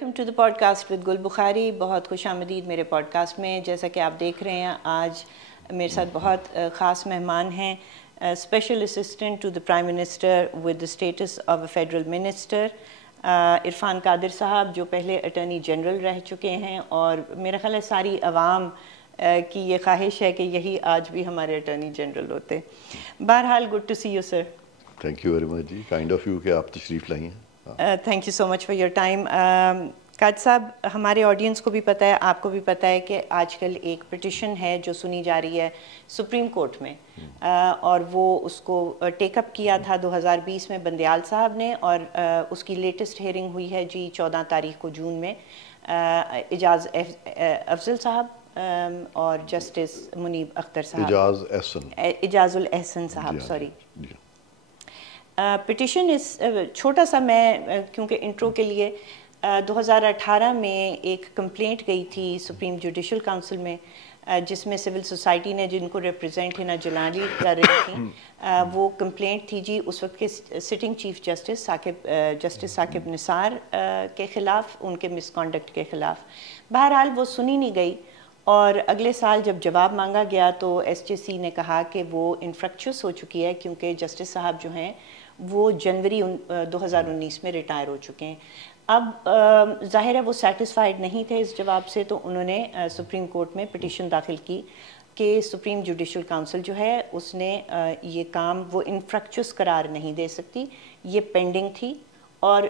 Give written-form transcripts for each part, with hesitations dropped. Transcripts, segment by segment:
Welcome to the podcast with Gul Bukhari. بہت خوش آمدید میرے پوڈ کاسٹ میں. جیسا کہ آپ دیکھ رہے ہیں آج میرے ساتھ بہت خاص مہمان ہیں. Special assistant to the prime minister with the status of a federal minister Irfan Qadir sahib, جو پہلے اٹارنی جنرل رہ چکے ہیں, اور میرا خیال ہے ساری عوام کی یہ خواہش ہے کہ یہی آج بھی ہمارے اٹارنی جنرل ہوتے. بہرحال good to see you sir. Thank you very much ji, kind of you کہ آپ تشریف لائی ہیں. Thank you so much for your time. Qadir sahib, ہمارے آڈینس کو بھی پتہ ہے, آپ کو بھی پتہ ہے کہ آج کل ایک پٹیشن ہے جو سنی جا رہی ہے سپریم کورٹ میں, اور وہ اس کو ٹیک اپ کیا تھا 2020 میں بندیال صاحب نے, اور اس کی لیٹسٹ ہیئرنگ ہوئی ہے جی 14 تاریخ کو جون میں. اعجاز افضل صاحب اور جسٹس منیب اختر صاحب, اعجاز الاحسن صاحب, سوری. پٹیشن چھوٹا سا, میں کیونکہ انٹرو کے لیے 2018 میں ایک کمپلینٹ گئی تھی سپریم جوڈیشل کاؤنسل میں, جس میں سول سوسائٹی نے, جن کو ریپرزینٹ ہنا جلانی کر رہی تھیں, وہ کمپلینٹ تھی جی اس وقت کے sitting chief justice Saqib Nisar کے خلاف, ان کے مس کانڈکٹ کے خلاف. بہرحال وہ سنی نہیں گئی, اور اگلے سال جب جواب مانگا گیا تو ایس جے سی نے کہا کہ وہ انفریکچوس ہو چکی ہے, کیونکہ جسٹس صاحب جو ہیں وہ جنوری 2019 میں ریٹائر ہو چکے ہیں. اب ظاہر ہے وہ سیٹسفائیڈ نہیں تھے اس جواب سے, تو انہوں نے سپریم کورٹ میں پٹیشن داخل کی کہ سپریم جوڈیشل کاؤنسل جو ہے اس نے یہ کام وہ انفریکچوس قرار نہیں دے سکتی, یہ پینڈنگ تھی, اور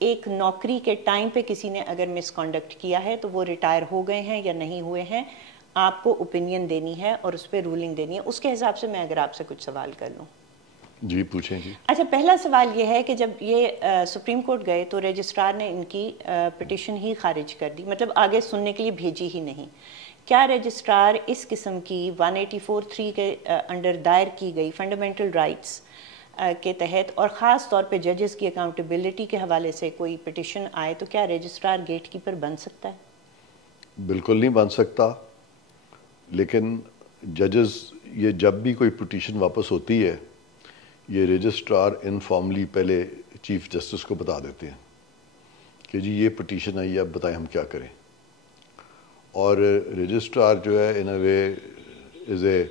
ایک نوکری کے ٹائم پہ کسی نے اگر مس کانڈکٹ کیا ہے تو وہ ریٹائر ہو گئے ہیں یا نہیں ہوئے ہیں, آپ کو اوپینین دینی ہے اور اس پہ رولنگ دینی ہے. اس کے حساب سے میں اگر آپ سے کچھ سوال کر لوں. جی پوچھیں جی. اچھا, پہلا سوال یہ ہے کہ جب یہ سپریم کورٹ گئے تو رجسٹرار نے ان کی پٹیشن ہی خارج کر دی, مطلب آگے سننے کے لیے بھیجی ہی نہیں. کیا رجسٹرار اس قسم کی 184(3) کے انڈر دائر کی گئی فنڈامنٹل رائٹس کے تحت, اور خاص طور پہ ججز کی اکاؤنٹیبلٹی کے حوالے سے کوئی پٹیشن آئے, تو کیا رجسٹرار گیٹ کیپر بن سکتا ہے؟ بالکل نہیں بن سکتا, لیکن ججز یہ جب بھی کوئی پٹیشن واپس ہوتی ہے, یہ رجسٹرار انفارملی پہلے چیف جسٹس کو بتا دیتے ہیں کہ جی یہ پٹیشن آئی ہے, اب بتائیں ہم کیا کریں. اور رجسٹرار جو ہے in a way is a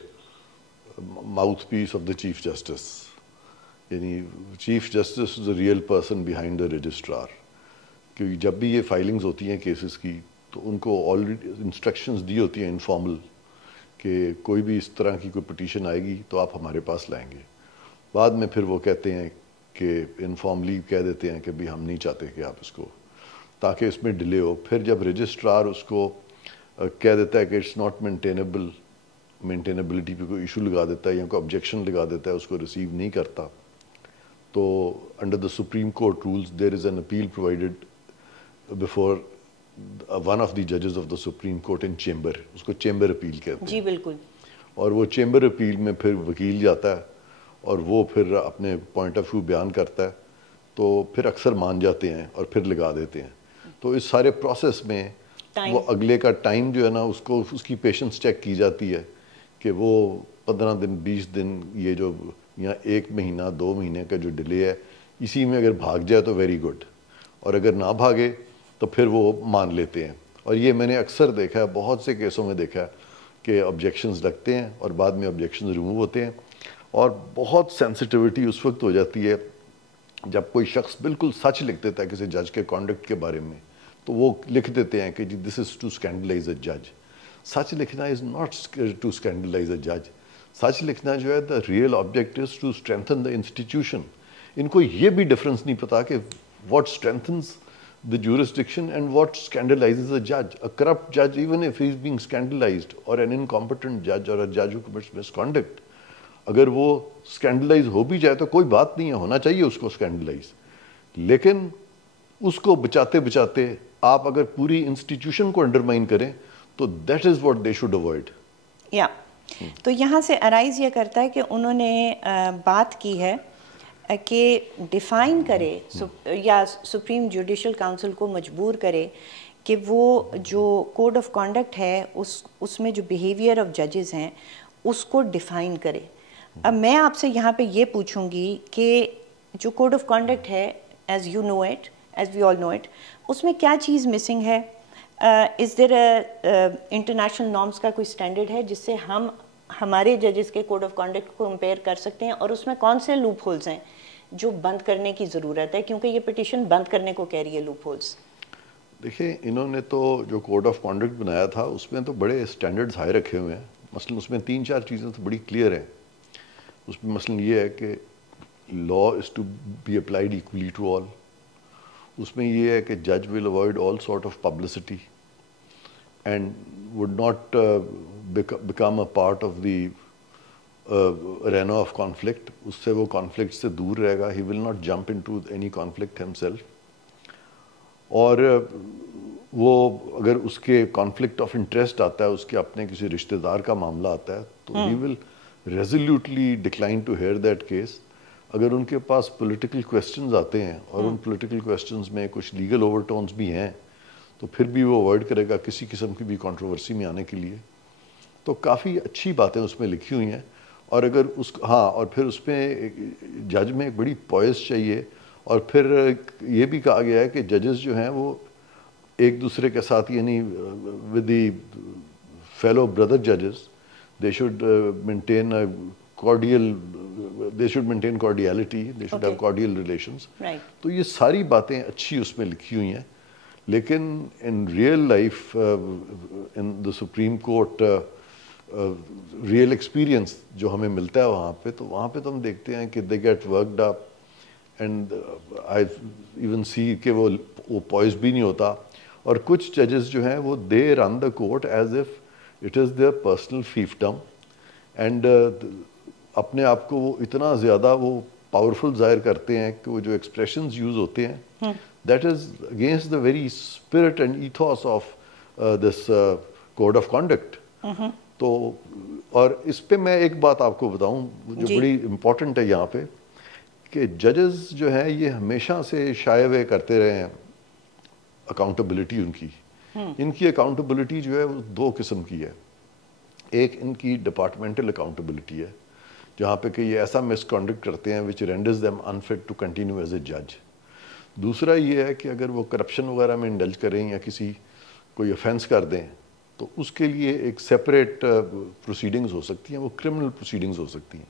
mouthpiece of the chief justice, یعنی chief justice is a real person behind the registrar. کیونکہ جب بھی یہ فائلنگز ہوتی ہیں کیسز کی, تو ان کو آلریڈی انسٹرکشنز دی ہوتی ہیں انفارمل کہ کوئی بھی اس طرح کی کوئی پٹیشن آئے گی تو آپ ہمارے پاس لائیں گے. بعد میں پھر وہ کہتے ہیں کہ انفارملی کہہ دیتے ہیں کہ بھی ہم نہیں چاہتے کہ آپ اس کو, تاکہ اس میں ڈیلے ہو. پھر جب رجسٹرار اس کو کہہ دیتا ہے کہ اٹس ناٹ مینٹینیبل, مینٹینیبلٹی پہ کوئی ایشو لگا دیتا ہے یا کوئی آبجیکشن لگا دیتا ہے, اس کو ریسیو نہیں کرتا, تو under the Supreme Court rules there is an appeal provided before one of the ججز of the Supreme Court in chamber. اس کو چیمبر اپیل کہتے ہیں. جی بالکل. اور وہ چیمبر اپیل میں پھر وکیل جاتا ہے اور وہ پھر اپنے پوائنٹ آف ویو بیان کرتا ہے, تو پھر اکثر مان جاتے ہیں اور پھر لگا دیتے ہیں. تو اس سارے پروسیس میں وہ اگلے کا ٹائم جو ہے نا, اس کو اس کی پیشنس چیک کی جاتی ہے کہ وہ 15 دن 20 دن یہ جو یا 1 مہینہ 2 مہینے کا جو ڈیلے ہے, اسی میں اگر بھاگ جائے تو ویری گڈ, اور اگر نہ بھاگے تو پھر وہ مان لیتے ہیں. اور یہ میں نے اکثر دیکھا ہے, بہت سے کیسوں میں دیکھا ہے کہ آبجیکشنز لگتے ہیں اور بعد میں آبجیکشنز ریموو ہوتے ہیں. اور بہت سینسٹیوٹی اس وقت ہو جاتی ہے جب کوئی شخص بالکل سچ لکھ دیتا ہے کسی جج کے کانڈکٹ کے بارے میں, تو وہ لکھ دیتے ہیں کہ جی دس از ٹو اسکینڈلائز اے جج. سچ لکھنا is not to scandalise a جج. سچ لکھنا جو ہے the real object is to strengthen the institution. ان کو یہ بھی ڈفرینس نہیں پتا کہ what strengthens the jurisdiction and what scandalizes a judge. A corrupt judge, even if he is being scandalized, or an incompetent judge or a judge who commits misconduct, اگر وہ scandalise ہو بھی جائے تو کوئی بات نہیں ہے, ہونا چاہیے اس کو اسکینڈلائز, لیکن اس کو بچاتے بچاتے آپ اگر پوری انسٹیٹیوشن کو انڈرمائن کریں تو that is what they should avoid. یا تو یہاں سے ارائز یہ کرتا ہے کہ انہوں نے بات کی ہے کہ ڈیفائن کرے یا سپریم جوڈیشل کاؤنسل کو مجبور کرے کہ وہ جو کوڈ آف کانڈکٹ ہے اس میں جو بیہیویئر آف ججز ہیں اس کو ڈیفائن کرے. اب میں آپ سے یہاں پہ یہ پوچھوں گی کہ جو کوڈ آف کانڈکٹ ہے, as you know it, as we all know it, اس میں کیا چیز مسنگ ہے؟ از دیر انٹرنیشنل نارمس کا کوئی اسٹینڈرڈ ہے جس سے ہم ہمارے ججز کے کوڈ آف کانڈکٹ کو کمپیئر کر سکتے ہیں، اور اس میں کون سے لوپ ہولز ہیں جو بند کرنے کی ضرورت ہے، کیونکہ یہ پٹیشن بند کرنے کو کہہ رہی ہے لوپ ہولز؟ دیکھیں انہوں نے تو جو کوڈ آف کانڈکٹ بنایا تھا اس میں تو بڑے اسٹینڈرڈز ہائی رکھے ہوئے ہیں. مثلا اس میں 3-4 چیزیں تو بڑی کلیئر ہیں. اس میں مثلا یہ ہے کہ law is to be applied equally to all. اس میں یہ ہے کہ جج will avoid all sort of publicity and would not become a part of the arena of conflict. اس سے وہ کانفلکٹ سے دور رہے گا. He will not jump into any conflict himself. اور وہ اگر اس کے کانفلکٹ آف انٹرسٹ آتا ہے، اس کے اپنے کسی رشتہ دار کا معاملہ آتا ہے، تو he will resolutely decline to hear that case. اگر ان کے پاس پولیٹیکل کویسچنز آتے ہیں اور ان پولیٹیکل کویسچنز میں کچھ لیگل اوور ٹونز بھی ہیں، تو پھر بھی وہ اوائڈ کرے گا کسی قسم کی بھی کنٹروورسی میں آنے کے لیے. تو کافی اچھی باتیں اس میں لکھی ہوئی ہیں. اور اگر اس اور پھر اس میں جج میں ایک بڑی پوائز چاہیے. اور پھر یہ بھی کہا گیا ہے کہ ججز جو ہیں وہ ایک دوسرے کے ساتھ، یعنی ود دی فیلو بردر ججز، they should maintain cordial, they should maintain cordiality, they should have cordial relations. Right. تو یہ ساری باتیں اچھی اس میں لکھی ہوئی ہیں. لیکن in real life, in the Supreme Court, real experience جو ہمیں ملتا ہے وہاں پہ، تو وہاں پہ تو ہم دیکھتے ہیں کہ they get worked up and I even see کہ وہ poised بھی نہیں ہوتا. اور کچھ judges جو ہیں وہ they run the court as if it is their personal fiefdom and اپنے آپ کو وہ اتنا زیادہ وہ پاورفل ظاہر کرتے ہیں کہ وہ جو ایکسپریشنز یوز ہوتے ہیں that is against the very spirit and ethos of this code of conduct. تو اور اس پہ میں ایک بات آپ کو بتاؤں جو بڑی امپورٹنٹ ہے یہاں پہ، کہ ججز جو ہیں یہ ہمیشہ سے شائع ہوئے کرتے رہے ہیں اکاؤنٹیبلٹی ان کی. ان کی اکاؤنٹیبلٹی جو ہے وہ 2 قسم کی ہے. ایک ان کی ڈپارٹمنٹل اکاؤنٹیبلٹی ہے، جہاں پہ کہ یہ ایسا مس کنڈکٹ کرتے ہیں which renders them unfit to continue as a judge. دوسرا یہ ہے کہ اگر وہ کرپشن وغیرہ میں انڈلج کریں یا کسی کوئی offense کر دیں، تو اس کے لیے ایک سیپریٹ پروسیڈنگز ہو سکتی ہیں، وہ کرمنل پروسیڈنگز ہو سکتی ہیں.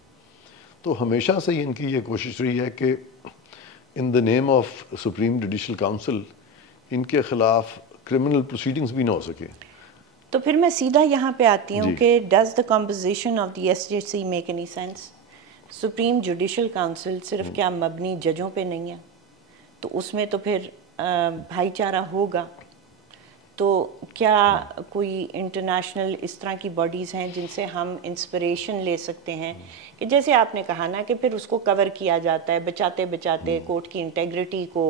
تو ہمیشہ سے ہی ان کی یہ کوشش رہی ہے کہ in the name of Supreme judicial Council ان کے خلاف کرمنل پروسیڈنگز بھی نہ ہو سکیں. تو پھر میں سیدھا یہاں پہ آتی ہوں کہ does the composition of the S J C make any sense? Supreme judicial council صرف کیا مبنی ججوں پہ نہیں ہے؟ تو اس میں تو پھر بھائی چارہ ہوگا. تو کیا کوئی انٹرنیشنل اس طرح کی باڈیز ہیں جن سے ہم انسپریشن لے سکتے ہیں کہ جیسے آپ نے کہا نا کہ پھر اس کو کور کیا جاتا ہے، بچاتے بچاتے کورٹ کی انٹیگریٹی کو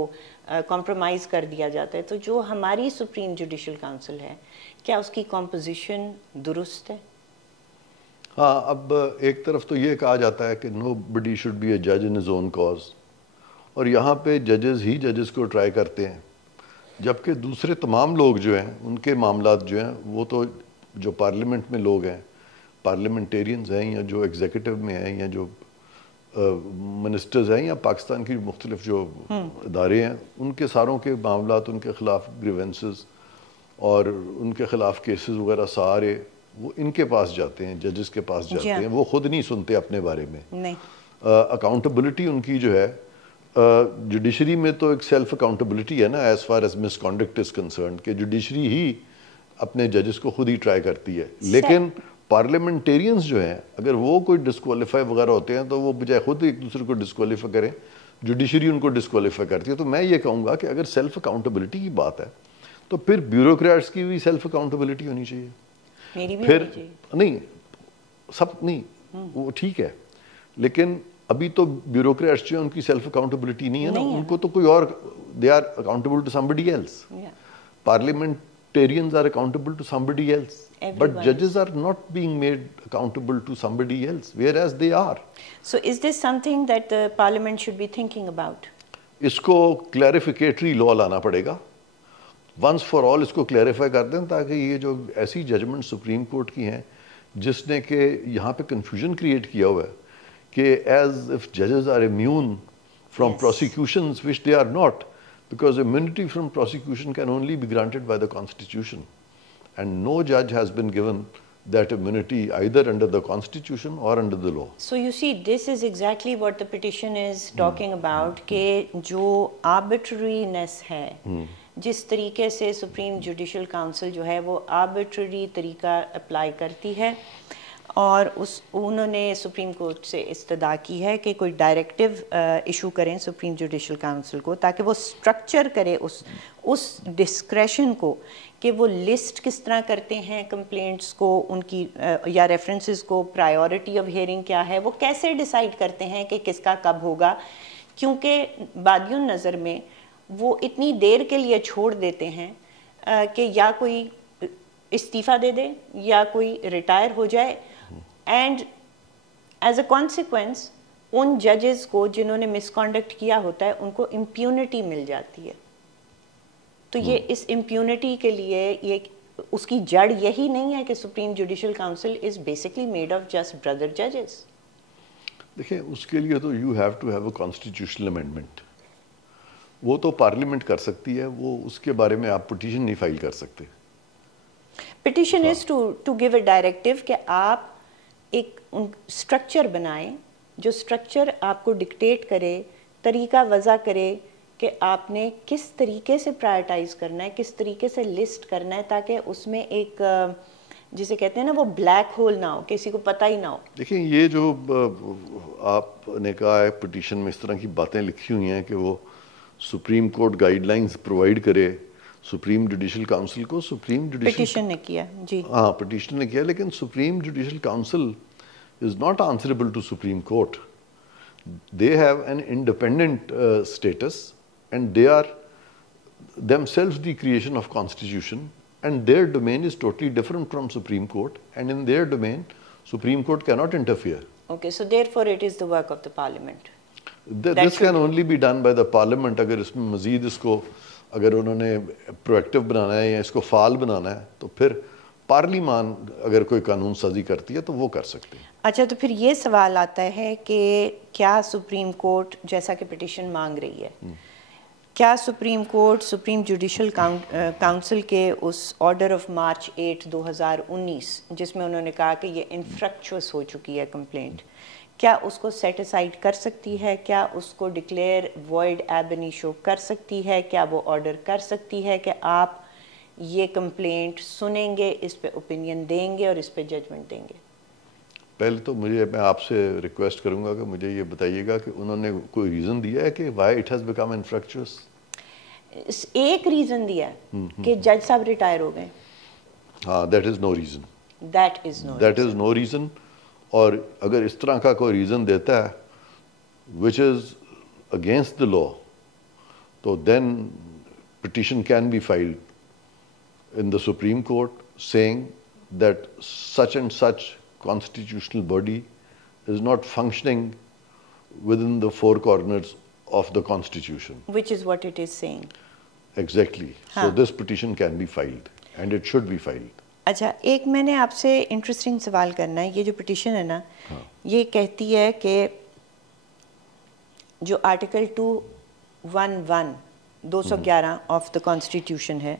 کمپرومائز کر دیا جاتا ہے. تو جو ہماری سپریم جوڈیشل کاؤنسل ہے، کیا اس کی کمپوزیشن درست ہے؟ ہاں، اب ایک طرف تو یہ کہا جاتا ہے کہ نو بڈی شوڈ بی اے جج ان ہز اون کاز، اور یہاں پہ ججز ہی ججز کو ٹرائی کرتے ہیں، جبکہ دوسرے تمام لوگ جو ہیں ان کے معاملات جو ہیں وہ تو جو پارلیمنٹ میں لوگ ہیں، پارلیمنٹیرینز ہیں یا جو ایگزیکٹو میں ہیں یا جو منسٹرز ہیں یا پاکستان کی مختلف جو ادارے ہیں، ان کے ساروں کے معاملات، ان کے خلاف گریونسز اور ان کے خلاف کیسز وغیرہ سارے وہ ان کے پاس جاتے ہیں، ججز کے پاس جاتے ہیں. وہ خود نہیں سنتے اپنے بارے میں. اکاؤنٹیبلٹی ان کی جو ہے جوڈیشری میں تو ایک سیلف اکاؤنٹیبلٹی ہے نا as far as miss conduct is concerned, کہ جوڈیشری ہی اپنے ججز کو خود ہی ٹرائی کرتی ہے. لیکن پارلیمنٹیرینز جو ہیں اگر وہ کوئی ڈسکوالیفائی وغیرہ ہوتے ہیں تو وہ بجائے خود ایک دوسرے کو ڈسکوالیفائی کریں، جوڈیشری ان کو ڈسکوالیفائی کرتی ہے. تو میں یہ کہوں گا کہ اگر سیلف اکاؤنٹیبلٹی کی بات ہے تو پھر بیوروکریٹس کی بھی سیلف اکاؤنٹیبلٹی ہونی چاہیے. پھر نہیں سب نہیں وہ ٹھیک ہے، لیکن ابھی تو بیوروکریٹس جو ہیں ان کی سیلف اکاؤنٹیبلٹی نہیں ہے نا، ان کو تو کوئی اور they are accountable to somebody else. Parliamentarians are accountable to somebody else. But judges are not being made accountable to somebody else, whereas they are. So is this something that the parliament should be thinking about? اس کو کلیریفیکیٹری لا لانا پڑے گا once for all. اس کو clarify کر دیں تاکہ یہ جو ایسی ججمنٹ سپریم کورٹ کی ہیں جس نے کہ یہاں پہ کنفیوژن کریٹ کیا ہوا ہے کہ ایز اف ججز are immune from prosecutions which they are not. because immunity from prosecution can only be granted by the Constitution, and no judge has been given that immunity either under the Constitution or under the law. So you see, this is exactly what the petition is talking about, کہ جو arbitrariness ہے, جس طریقے سے supreme judicial council جو ہے وہ arbitrary طریقہ اپلائی کرتی ہے، اور انہوں نے سپریم کورٹ سے استدعا کی ہے کہ کوئی ڈائریکٹو ایشو کریں سپریم جوڈیشل کاؤنسل کو، تاکہ وہ سٹرکچر کرے اس ڈسکریشن کو، کہ وہ لسٹ کس طرح کرتے ہیں کمپلینٹس کو، ان کی یا ریفرنسز کو، پرائیورٹی آف ہیئرنگ کیا ہے، وہ کیسے ڈیسائیڈ کرتے ہیں کہ کس کا کب ہوگا، کیونکہ بادی النظر میں وہ اتنی دیر کے لیے چھوڑ دیتے ہیں کہ یا کوئی استعفیٰ دے دے یا کوئی ریٹائر ہو جائے، اینڈ ایز اے کانسیکوینس ان ججز کو جنہوں نے مس کانڈکٹ کیا ہوتا ہے ان کو امپیونٹی مل جاتی ہے. تو یہ اس امپیونٹی کے لیے یہ اس کی جڑ یہی نہیں ہے کہ Supreme judicial council is basically made of just brother ججز. دیکھیں اس کے لیے تو you have to have a constitutional amendment, وہ تو پارلیمنٹ کر سکتی ہے، وہ اس کے بارے میں آپ پٹیشن نہیں فائل کر سکتے. Petition is to give a directive کہ آپ ایک اسٹرکچر بنائیں جو اسٹرکچر آپ کو ڈکٹیٹ کرے، طریقہ وضع کرے کہ آپ نے کس طریقے سے پرائرٹائز کرنا ہے، کس طریقے سے لسٹ کرنا ہے، تاکہ اس میں ایک جسے کہتے ہیں نا وہ بلیک ہول نہ ہو، کسی کو پتہ ہی نہ ہو. دیکھیں یہ جو آپ نے کہا ہے پٹیشن میں اس طرح کی باتیں لکھی ہوئی ہیں کہ وہ supreme court guidelines provide کرے سپریم جوڈیشل کاؤنسل کو. سپریم جوڈیشل پٹیشن نے کیا جی ہاں پٹیشن نے کیا، لیکن supreme judicial council is not answerable to supreme court. They have an independent status and they are themselves the creation of constitution, and their domain is totally different from Supreme Court, and in their domain Supreme Court cannot interfere. Okay, so therefore it is the work of the parliament. This can only be done by the parliament. اگر اس میں مزید اس کو اگر انہوں نے پرویکٹیو بنانا ہے یا اس کو فعال بنانا ہے تو پھر پارلیمان اگر کوئی قانون سازی کرتی ہے تو وہ کر سکتے ہیں. اچھا تو پھر یہ سوال آتا ہے کہ کیا سپریم کورٹ جیسا کہ پٹیشن مانگ رہی ہے، کیا supreme court supreme judicial council کے اس آرڈر آف مارچ 8 2019 جس میں انہوں نے کہا کہ یہ انفرکچوس ہو چکی ہے کمپلینٹ، کیا اس کو سیٹ اسائڈ کر سکتی ہے، کیا اس کو ڈکلیئر وائڈ ایب انیشو کر سکتی ہے، کیا وہ آرڈر کر سکتی ہے کہ آپ یہ کمپلینٹ سنیں گے، اس پہ اوپینین دیں گے اور اس پہ ججمنٹ دیں گے؟ پہلے تو میں آپ سے ریکویسٹ کروں گا کہ مجھے یہ بتائیے گا کہ انہوں نے کوئی ریزن دیا ہے کہ وائی اٹ ہیز بیکم انفریکچوس؟ ایک ریزن دیا ہے کہ جج صاحب ریٹائر ہو گئے. ہاں that is no reason. That is no reason. اور اگر اس طرح کا کوئی ریزن دیتا ہے وچ از اگینسٹ دا لا تو then petition can be filed in the Supreme Court saying that such and such constitutional body is not functioning within the four corners of the Constitution. Which is what it is saying. Exactly. So this petition can be filed and it should be filed. اچھا ایک میں نے آپ سے interesting سوال کرنا ہے. یہ جو پٹیشن ہے نا یہ کہتی ہے کہ جو آرٹیکل 211 آف دا کانسٹیٹیوشن ہے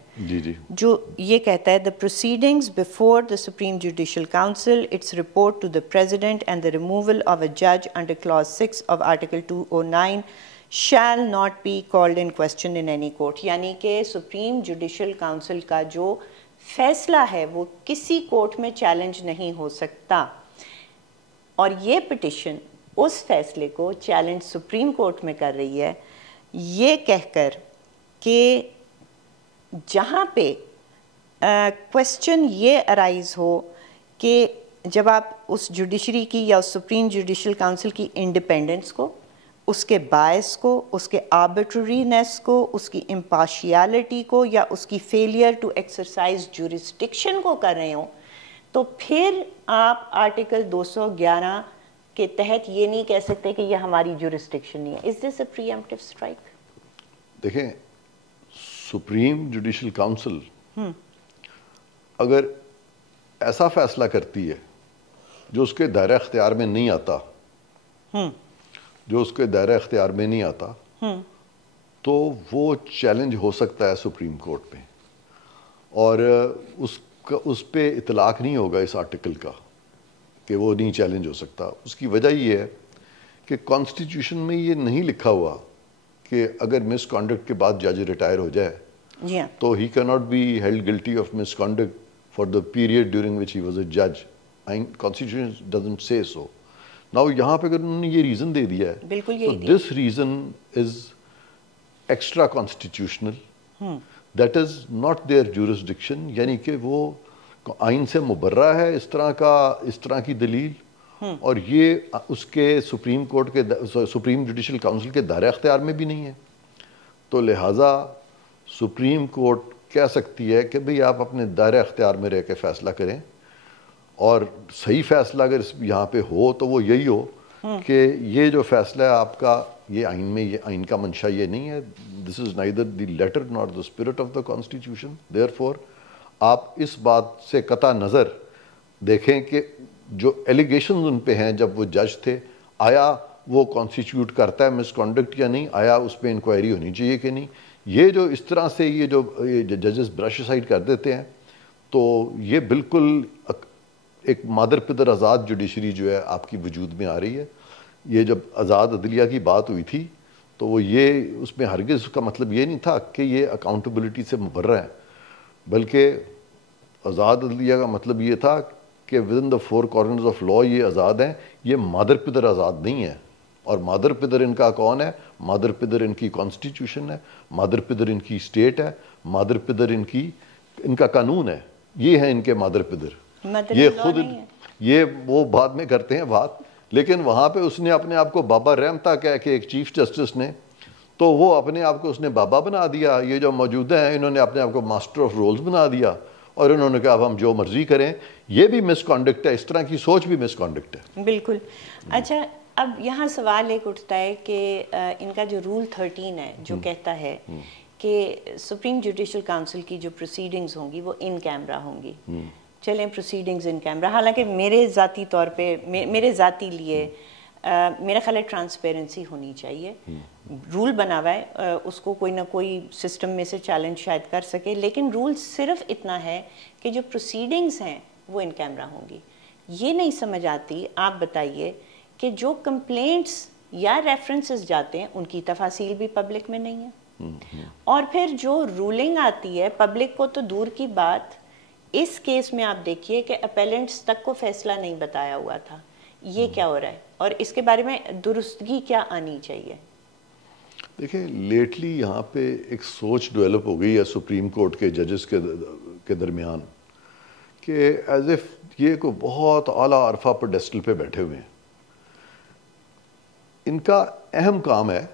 جو یہ کہتا ہے the proceedings before the Supreme judicial Council its report to the president and the removal of a جج under clause 6 of article 209 shall not be called in question in any court. یعنی کہ Supreme judicial council کا جو فیصلہ ہے وہ کسی court میں چیلنج نہیں ہو سکتا. اور یہ پٹیشن اس فیصلے کو چیلنج سپریم کورٹ میں کر رہی ہے یہ کہہ کر کہ جہاں پہ کوسچن یہ ارائز ہو کہ جب آپ اس جوڈیشری کی یا اس سپریم جوڈیشل کاؤنسل کی انڈیپینڈنس کو، اس کے باعث کو، اس کے آربیٹرینس کو، اس کی امپارشیلٹی کو یا اس کی فیلئر ٹو ایکسرسائز جورسڈکشن کو کر رہے ہوں تو پھر آپ آرٹیکل 211 کے تحت یہ نہیں کہہ سکتے کہ یہ ہماری جورسڈکشن نہیں ہے. از دس اے پری ایمپٹیو اسٹرائک؟ دیکھیں سپریم جوڈیشل کاؤنسل اگر ایسا فیصلہ کرتی ہے جو اس کے دائرہ اختیار میں نہیں آتا تو وہ چیلنج ہو سکتا ہے سپریم کورٹ میں، اور اس پہ اطلاق نہیں ہوگا اس آرٹیکل کا کہ وہ نہیں چیلنج ہو سکتا. اس کی وجہ یہ ہے کہ کانسٹیٹیوشن میں یہ نہیں لکھا ہوا کہ اگر مس کانڈکٹ کے بعد جج ریٹائر ہو جائے تو ہی کی not be held guilty of misconduct for the period during which he was a جج. کانسٹیٹیوشن ڈزنٹ سے سو. ناؤ یہاں پہ اگر انہوں نے یہ ریزن دے دیا ہے تو دس ریزن از ایکسٹرا کانسٹیٹیوشنل، that is not their jurisdiction, یعنی کہ وہ آئین سے مبرہ ہے اس طرح کی دلیل، اور یہ اس کے سپریم کورٹ کے سپریم جوڈیشل کاؤنسل کے دائرہ اختیار میں بھی نہیں ہے. تو لہٰذا سپریم کورٹ کہہ سکتی ہے کہ بھئی آپ اپنے دائرہ اختیار میں رہ کے فیصلہ کریں، اور صحیح فیصلہ اگر یہاں پہ ہو تو وہ یہی ہو کہ یہ جو فیصلہ ہے آپ کا، یہ آئین کا منشا یہ نہیں ہے. دس is neither the letter nor the spirit of the constitution. Therefore آپ اس بات سے قطع نظر دیکھیں کہ جو ایلیگیشنز ان پہ ہیں جب وہ جج تھے، آیا وہ کانسٹیٹیوٹ کرتا ہے مس کانڈکٹ یا نہیں، آیا اس پہ انکوائری ہونی چاہیے کہ نہیں. یہ جو اس طرح سے یہ جو ججز برش سائڈ کر دیتے ہیں، تو یہ بالکل ایک مادر پدر آزاد جوڈیشری جو ہے آپ کی وجود میں آ رہی ہے. یہ جب آزاد عدلیہ کی بات ہوئی تھی تو وہ یہ اس میں ہرگز اس کا مطلب یہ نہیں تھا کہ یہ اکاؤنٹیبلٹی سے مبرہ ہے، بلکہ آزاد عدلیہ کا مطلب یہ تھا کہ within the four corners of law یہ آزاد ہیں، یہ مادر پدر آزاد نہیں ہے. اور مادر پدر ان کا کون ہے؟ مادر پدر ان کی کانسٹیٹیوشن ہے، مادر پدر ان کی اسٹیٹ ہے، مادر پدر ان کا قانون ہے. یہ ہیں ان کے مادر پدر. یہ خود یہ وہ بعد میں کرتے ہیں بات، لیکن وہاں پہ اس نے اپنے آپ کو بابا رحمتا کہہ کے ایک چیف جسٹس نے، تو وہ اپنے آپ کو اس نے بابا بنا دیا. یہ جو موجودہ ہیں انہوں نے اپنے آپ کو ماسٹر آف رولز بنا دیا، اور انہوں نے کہا اب ہم جو مرضی کریں. یہ بھی مس کانڈکٹ ہے، اس طرح کی سوچ بھی مس کانڈکٹ ہے. بالکل. اچھا، اب یہاں سوال ایک اٹھتا ہے کہ ان کا جو رول 13 ہے جو کہتا ہے کہ سپریم جوڈیشل کاؤنسل کی جو پروسیڈنگز ہوں گی وہ ان کیمرہ ہوں گی. چلیں پروسیڈنگز ان کیمرہ، حالانکہ میرے ذاتی طور پہ میرے ذاتی لیے میرا خیال ہے ٹرانسپیرنسی ہونی چاہیے. رول بنا ہوا ہے، اس کو کوئی نہ کوئی سسٹم میں سے چیلنج شاید کر سکے، لیکن رول صرف اتنا ہے کہ جو پروسیڈنگز ہیں وہ ان کیمرہ ہوں گی. یہ نہیں سمجھ آتی، آپ بتائیے کہ جو کمپلینٹس یا ریفرنسز جاتے ہیں ان کی تفاصیل بھی پبلک میں نہیں ہے، اور پھر جو رولنگ آتی ہے پبلک کو تو دور کی بات، اس کیس میں آپ دیکھیے کہ اپیلنٹس تک کو فیصلہ نہیں بتایا ہوا تھا. یہ کیا ہو رہا ہے اور اس کے بارے میں درستگی کیا آنی چاہیے؟ دیکھیں، لیٹلی یہاں پہ ایک سوچ ڈیولپ ہو گئی ہے سپریم کورٹ کے ججز کے درمیان کہ ایز اف یہ کو بہت اعلیٰ عرفہ پیڈسٹل پہ بیٹھے ہوئے ہیں. ان کا اہم کام ہے،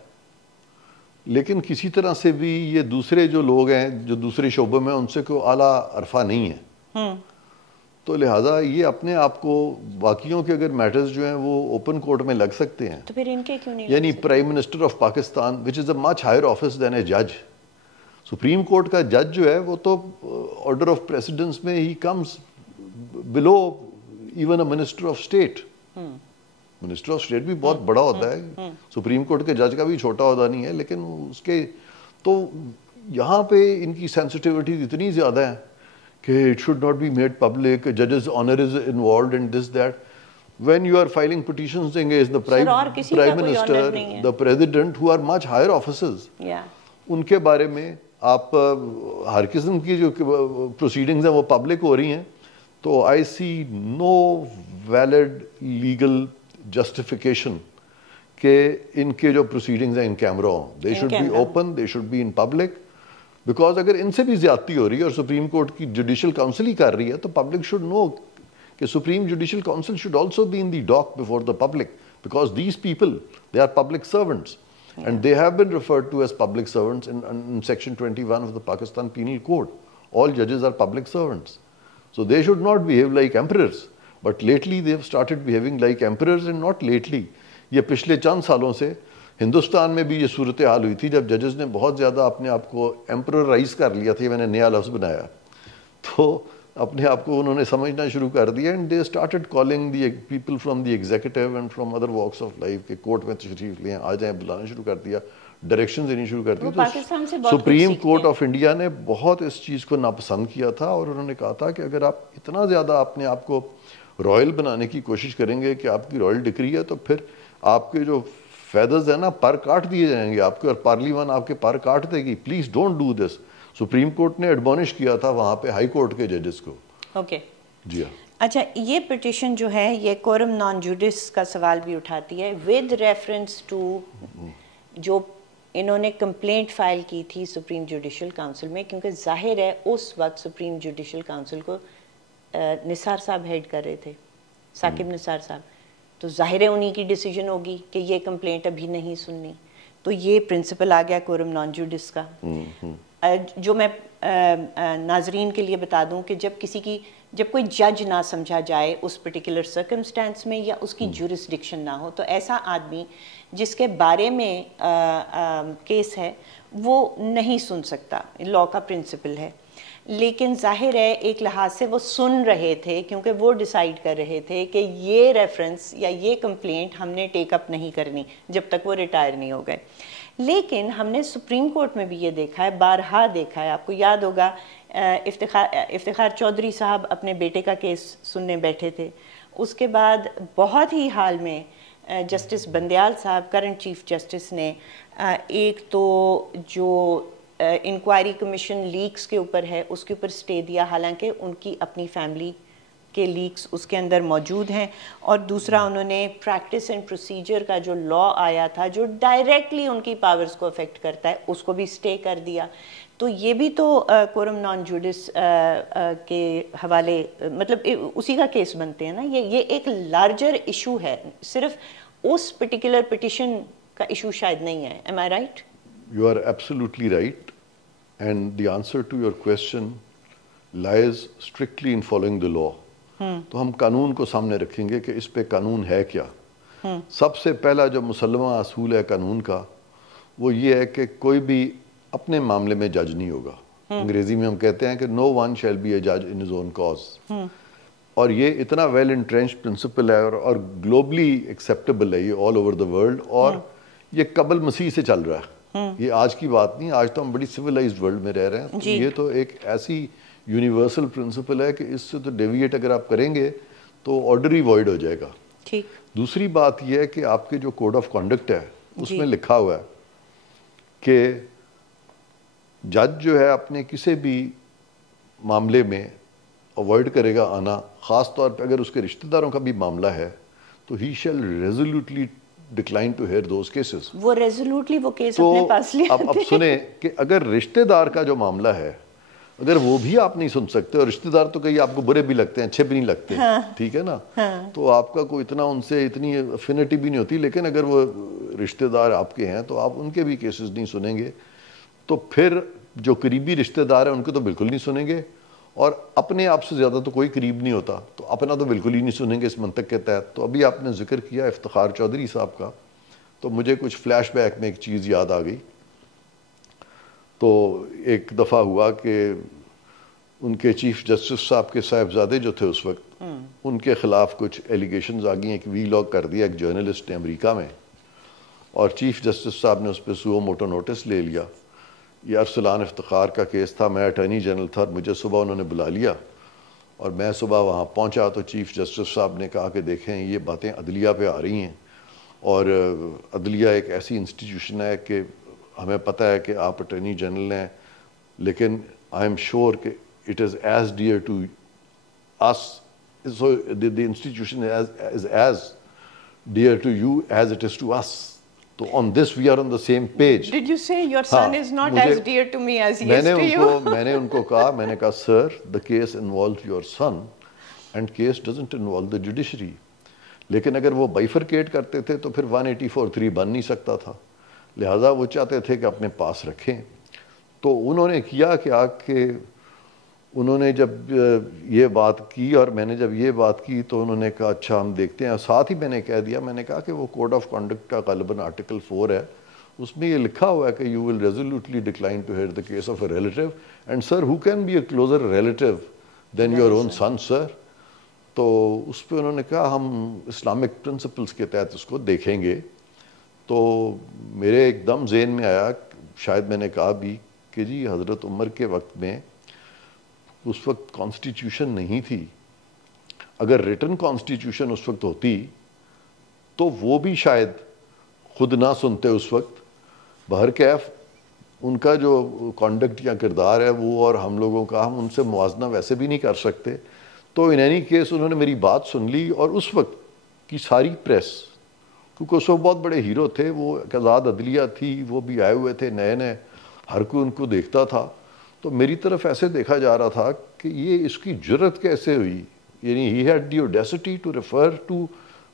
لیکن کسی طرح سے بھی یہ دوسرے جو لوگ ہیں جو دوسرے شعبوں میں ان سے کوئی اعلیٰ عرفہ نہیں ہے. تو لہٰذا یہ اپنے آپ کو باقیوں کے اگر میٹرز جو ہیں وہ اوپن کورٹ میں لگ سکتے ہیں، تو پھر ان کے کیوں نہیں؟ یعنی prime minister of Pakistan which is a much higher office than a جج. سپریم کورٹ کا جج جو ہے وہ تو آرڈر آف پریسیڈنس میں ہی comes below even a minister of state. Minister of state بھی بہت بڑا ہوتا ہے، سپریم کورٹ کے جج کا بھی چھوٹا ہوتا نہیں ہے، لیکن اس کے تو یہاں پہ ان کی سینسٹیوٹیز اتنی زیادہ ہیں کہ it should not be made public, judge's honor is involved in this, that. When you are filing petitions against the Prime Minister, the President, who are much higher officers, ان کے بارے میں آپ ہر قسم کی جو پروسیڈنگز ہیں وہ پبلک ہو رہی ہیں. تو I see no valid legal justification کہ ان کے جو پروسیڈنگز ہیں ان کیمرہ ہوں. They should be open, they should be in public. Because اگر ان سے بھی زیادتی ہو رہی ہے اور سپریم کورٹ کی جوڈیشل کاؤنسل ہی کر رہی ہے تو پبلک شوڈ نو کہ Supreme judicial Council should also be in the dock before the public, because these people they are public servants and they have been referred to as public servants in section 21 of the Pakistan penal code. All ججز are public servants, so they should not behave like emperors. But lately they have started behaving like emperors, and not lately, یہ پچھلے چند سالوں سے ہندوستان میں بھی یہ صورتحال ہوئی تھی جب ججز نے بہت زیادہ اپنے آپ کو ایمپررائز کر لیا تھا. میں نے نیا لفظ بنایا تو اپنے آپ کو انہوں نے سمجھنا شروع کر دیا، and they started calling the people from the executive and from other walks of life کہ کورٹ میں تشریف لیں، آ جائیں، بلانا شروع کر دیا. ڈائریکشن دینی شروع کر دی. پاکستان سے تو سپریم کورٹ آف انڈیا نے بہت اس چیز کو ناپسند کیا تھا, اور انہوں نے کہا تھا کہ اگر آپ اتنا زیادہ اپنے آپ کو رائل بنانے کی کوشش کریں گے کہ آپ کی رائل ڈگری ہے, تو پھر آپ کے جو فیدرز ہیں نا پر کاٹ دیے جائیں گے آپ کے, اور پارلیمان آپ کے پر کاٹ دے گی. Please don't do this. Supreme court نے ایڈمونش کیا تھا وہاں پہ ہائی کورٹ کے ججز کو. اوکے جی ہاں. اچھا, یہ پٹیشن جو ہے یہ کورم نان جوڈس کا سوال بھی اٹھاتی ہے ود ریفرنس ٹو جو انہوں نے کمپلینٹ فائل کی تھی سپریم جوڈیشل کاؤنسل میں, کیونکہ ظاہر ہے اس وقت سپریم جوڈیشل کاؤنسل کو نثار صاحب ہیڈ کر رہے تھے, ثاقب نثار صاحب, تو ظاہر ہے انہی کی ڈیسیجن ہوگی کہ یہ کمپلینٹ ابھی نہیں سننی. تو یہ پرنسپل آ گیا کورم نان جوڈس کا. جو میں ناظرین کے لیے بتا دوں کہ جب کوئی جج نہ سمجھا جائے اس پرٹیکولر سرکمسٹانس میں یا اس کی جورسڈکشن نہ ہو, تو ایسا آدمی جس کے بارے میں کیس ہے وہ نہیں سن سکتا, لاء کا پرنسپل ہے. لیکن ظاہر ہے ایک لحاظ سے وہ سن رہے تھے کیونکہ وہ ڈیسائیڈ کر رہے تھے کہ یہ ریفرنس یا یہ کمپلینٹ ہم نے ٹیک اپ نہیں کرنی جب تک وہ ریٹائر نہیں ہو گئے. لیکن ہم نے سپریم کورٹ میں بھی یہ دیکھا ہے, بارہا دیکھا ہے, آپ کو یاد ہوگا افتخار چودھری صاحب اپنے بیٹے کا کیس سننے بیٹھے تھے, اس کے بعد بہت ہی حال میں جسٹس بندیال صاحب کرنٹ چیف جسٹس نے ایک تو جو انکوائری کمیشن لیکس کے اوپر ہے اس کے اوپر سٹے دیا, حالانکہ ان کی اپنی فیملی کے لیکس اس کے اندر موجود ہیں, اور دوسرا انہوں نے پریکٹس اینڈ پروسیجر کا جو لاء آیا تھا جو ڈائریکٹلی ان کی پاورز کو افیکٹ کرتا ہے اس کو بھی سٹے کر دیا. تو یہ بھی تو کورم نان جوڈس کے حوالے مطلب اسی کا کیس بنتے ہیں نا. یہ ایک لارجر ایشو ہے, صرف اس پرٹیکولر پٹیشن کا ایشو شاید نہیں ہے. Am I right? You are absolutely right, and the answer to your question lies strictly in following the law. تو ہم قانون کو سامنے رکھیں گے کہ اس پہ قانون ہے کیا. سب سے پہلا جو مسلمہ اصول ہے قانون کا وہ یہ ہے کہ کوئی بھی اپنے معاملے میں جج نہیں ہوگا. انگریزی میں ہم کہتے ہیں کہ no one shall be a judge in his own cause. اور یہ اتنا ویل انٹرینچ پرنسپل ہے اور گلوبلی ایکسیپٹیبل ہے یہ آل اوور دا ورلڈ, اور یہ قبل مسیح سے چل رہا ہے. یہ آج کی بات نہیں, آج تو ہم بڑی سویلائزڈ ورلڈ میں رہ رہے ہیں. تو یہ تو ایک ایسی یونیورسل پرنسپل ہے کہ اس سے تو ڈیویٹ اگر آپ کریں گے تو آرڈر ہی وائڈ ہو جائے گا. دوسری بات یہ ہے کہ آپ کے جو کوڈ آف کانڈکٹ ہے اس میں لکھا ہوا ہے کہ جج جو ہے اپنے کسی بھی معاملے میں اوائڈ کرے گا آنا, خاص طور پہ اگر اس کے رشتہ داروں کا بھی معاملہ ہے تو he shall resolutely decline to hear those cases. وہ ریزولوٹلی وہ کیس اپنے پاس لے اب سنیں کہ اگر رشتہ دار کا جو معاملہ ہے اگر وہ بھی آپ نہیں سن سکتے, اور رشتہ دار تو کئی آپ کو برے بھی لگتے ہیں اچھے بھی نہیں لگتے, ٹھیک ہے نا, تو آپ کا کوئی اتنا ان سے اتنی افینٹی بھی نہیں ہوتی, لیکن اگر وہ رشتہ دار آپ کے ہیں تو آپ ان کے بھی کیسز نہیں سنیں گے. تو پھر جو قریبی رشتہ دار ہیں ان کو تو بالکل نہیں سنیں گے, اور اپنے آپ سے زیادہ تو کوئی قریب نہیں ہوتا, تو اپنا تو بالکل ہی نہیں سنیں گے اس منطق کے تحت. تو ابھی آپ نے ذکر کیا افتخار چودھری صاحب کا, تو مجھے کچھ فلیش بیک میں ایک چیز یاد آ گئی. تو ایک دفعہ ہوا کہ ان کے چیف جسٹس صاحب کے صاحبزادے جو تھے اس وقت, ان کے خلاف کچھ ایلیگیشنز آ گئی ہیں, ایک وی لاگ کر دیا ایک جرنلسٹ نے امریکہ میں, اور چیف جسٹس صاحب نے اس پہ سو موٹو نوٹس لے لیا. یہ ارسلان افتخار کا کیس تھا, میں اٹارنی جنرل تھا, مجھے صبح انہوں نے بلا لیا, اور میں صبح وہاں پہنچا تو چیف جسٹس صاحب نے کہا کہ دیکھیں یہ باتیں عدلیہ پہ آ رہی ہیں, اور عدلیہ ایک ایسی انسٹیٹیوشن ہے کہ ہمیں پتہ ہے کہ آپ اٹارنی جنرل ہیں, لیکن آئی ایم شیور کہ it is as dear to us, so the institution is as dear to you as it is to us. So on this we are on the same page. Did you say your son is not as dear to me as he is to you? میں نے ان کو کہا, میں نے کہا sir, the case involves your son and case doesn't involve the judiciary. لیکن اگر وہ bifurcate کرتے تھے تو پھر 184(3) بن نہیں سکتا تھا, لہٰذا وہ چاہتے تھے کہ اپنے پاس رکھیں. تو انہوں نے کیا کہ آ کے انہوں نے جب یہ بات کی, اور میں نے جب یہ بات کی تو انہوں نے کہا اچھا ہم دیکھتے ہیں. ساتھ ہی میں نے کہہ دیا, میں نے کہا کہ وہ کوڈ آف کانڈکٹ کا غالباً آرٹیکل 4 ہے, اس میں یہ لکھا ہوا ہے کہ you will resolutely decline to hear the case of a relative, and sir who can be a closer relative than your own son sir. تو اس پہ انہوں نے کہا ہم اسلامک پرنسپلس کے تحت اس کو دیکھیں گے. تو میرے ایک دم ذہن میں آیا, شاید میں نے کہا بھی کہ جی حضرت عمر کے وقت میں اس وقت کانسٹیٹیوشن نہیں تھی, اگر ریٹن کانسٹیٹیوشن اس وقت ہوتی تو وہ بھی شاید خود نہ سنتے اس وقت. بہرکیف ان کا جو کانڈکٹ یا کردار ہے وہ اور ہم لوگوں کا, ہم ان سے موازنہ ویسے بھی نہیں کر سکتے. تو ان اینی کیس انہوں نے میری بات سن لی, اور اس وقت کی ساری پریس, کیونکہ اس وقت بہت بڑے ہیرو تھے, وہ ایک آزاد عدلیہ تھی, وہ بھی آئے ہوئے تھے نئے نئے, ہر کوئی ان کو دیکھتا تھا. تو میری طرف ایسے دیکھا جا رہا تھا کہ یہ اس کی جرت کیسے ہوئی, یعنی he had the audacity to refer to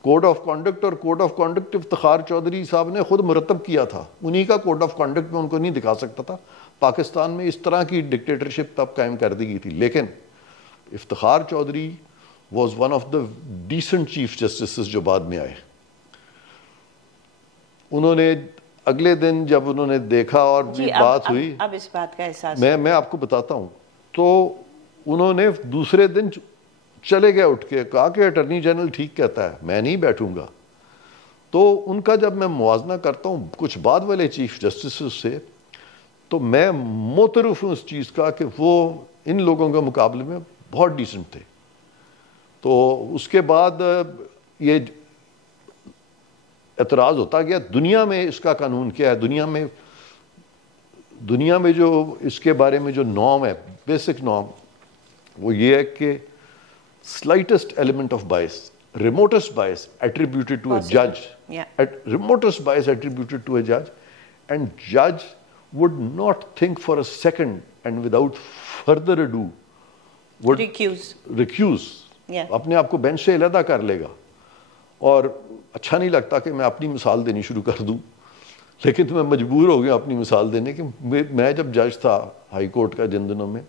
code of conduct, اور code of conduct Iftikhar Chaudhry sahib نے خود مرتب کیا تھا, انہی کا کوڈ آف کانڈکٹ میں ان کو نہیں دکھا سکتا تھا. پاکستان میں اس طرح کی ڈکٹیٹرشپ تب قائم کر دی گئی تھی. لیکن Iftikhar Chaudhry was one of the decent chief justices جو بعد میں آئے. انہوں نے اگلے دن جب انہوں نے دیکھا اور بات ہوئی, اب اس بات کا احساس میں آپ کو بتاتا ہوں, تو انہوں نے دوسرے دن چلے گئے اٹھ کے, کہا کہ اٹرنی جنرل ٹھیک کہتا ہے, میں نہیں بیٹھوں گا. تو ان کا جب میں موازنہ کرتا ہوں کچھ بعد والے چیف جسٹسز سے, تو میں معترف ہوں اس چیز کا کہ وہ ان لوگوں کے مقابلے میں بہت ڈیسنٹ تھے. تو اس کے بعد یہ اعتراض ہوتا گیا دنیا میں اس کا قانون کیا ہے, دنیا میں جو اس کے بارے میں جو نارم ہے, بیسک نارم, وہ یہ ہے کہ slightest element of bias, remotest bias attributed to a judge, remotest bias attributed to a judge, and judge would not think for a second and without further ado would recuse, اپنے آپ کو bench سے علیحدہ کر لے گا. اور اچھا نہیں لگتا کہ میں اپنی مثال دینی شروع کر دوں, لیکن تو میں مجبور ہو گیا اپنی مثال دینے کہ میں جب جج تھا ہائی کورٹ کا جن دنوں میں,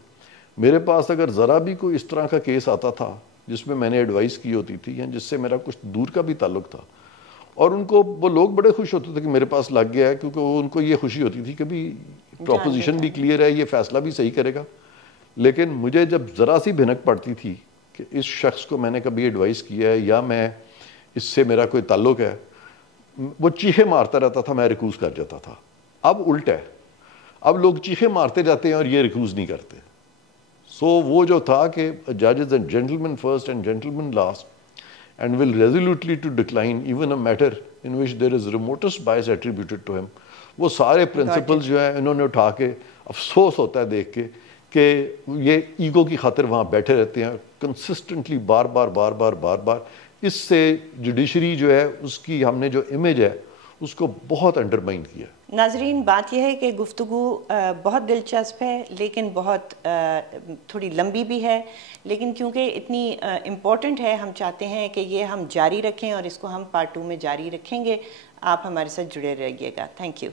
میرے پاس اگر ذرا بھی کوئی اس طرح کا کیس آتا تھا جس میں میں نے ایڈوائس کی ہوتی تھی یا جس سے میرا کچھ دور کا بھی تعلق تھا, اور ان کو وہ لوگ بڑے خوش ہوتے تھے کہ میرے پاس لگ گیا ہے, کیونکہ ان کو یہ خوشی ہوتی تھی کہ بھی پروپوزیشن بھی کلیئر ہے, یہ فیصلہ بھی صحیح کرے گا. لیکن مجھے جب ذرا سی بھنک پڑتی تھی کہ اس شخص کو میں نے کبھی ایڈوائس کیا ہے یا میں اس سے میرا کوئی تعلق ہے, وہ چیخے مارتا رہتا تھا, میں ریکوز کر جاتا تھا. اب الٹا ہے, اب لوگ چیخے مارتے جاتے ہیں اور یہ ریکوز نہیں کرتے. سو وہ جو تھا کہ judges and gentlemen first and gentlemen last and will resolutely to decline even a matter in which there is remotest bias attributed to him, وہ سارے پرنسپل جو ہیں انہوں نے اٹھا کے, افسوس ہوتا ہے دیکھ کے کہ یہ ایگو کی خاطر وہاں بیٹھے رہتے ہیں کنسسٹنٹلی بار بار. اس سے جوڈیشری جو ہے اس کی ہم نے جو امیج ہے اس کو بہت انڈرمائن کیا. ناظرین, بات یہ ہے کہ گفتگو بہت دلچسپ ہے لیکن بہت تھوڑی لمبی بھی ہے, لیکن کیونکہ اتنی امپورٹنٹ ہے ہم چاہتے ہیں کہ یہ ہم جاری رکھیں اور اس کو ہم پارٹ 2 میں جاری رکھیں گے. آپ ہمارے ساتھ جڑے رہیے گا. Thank you.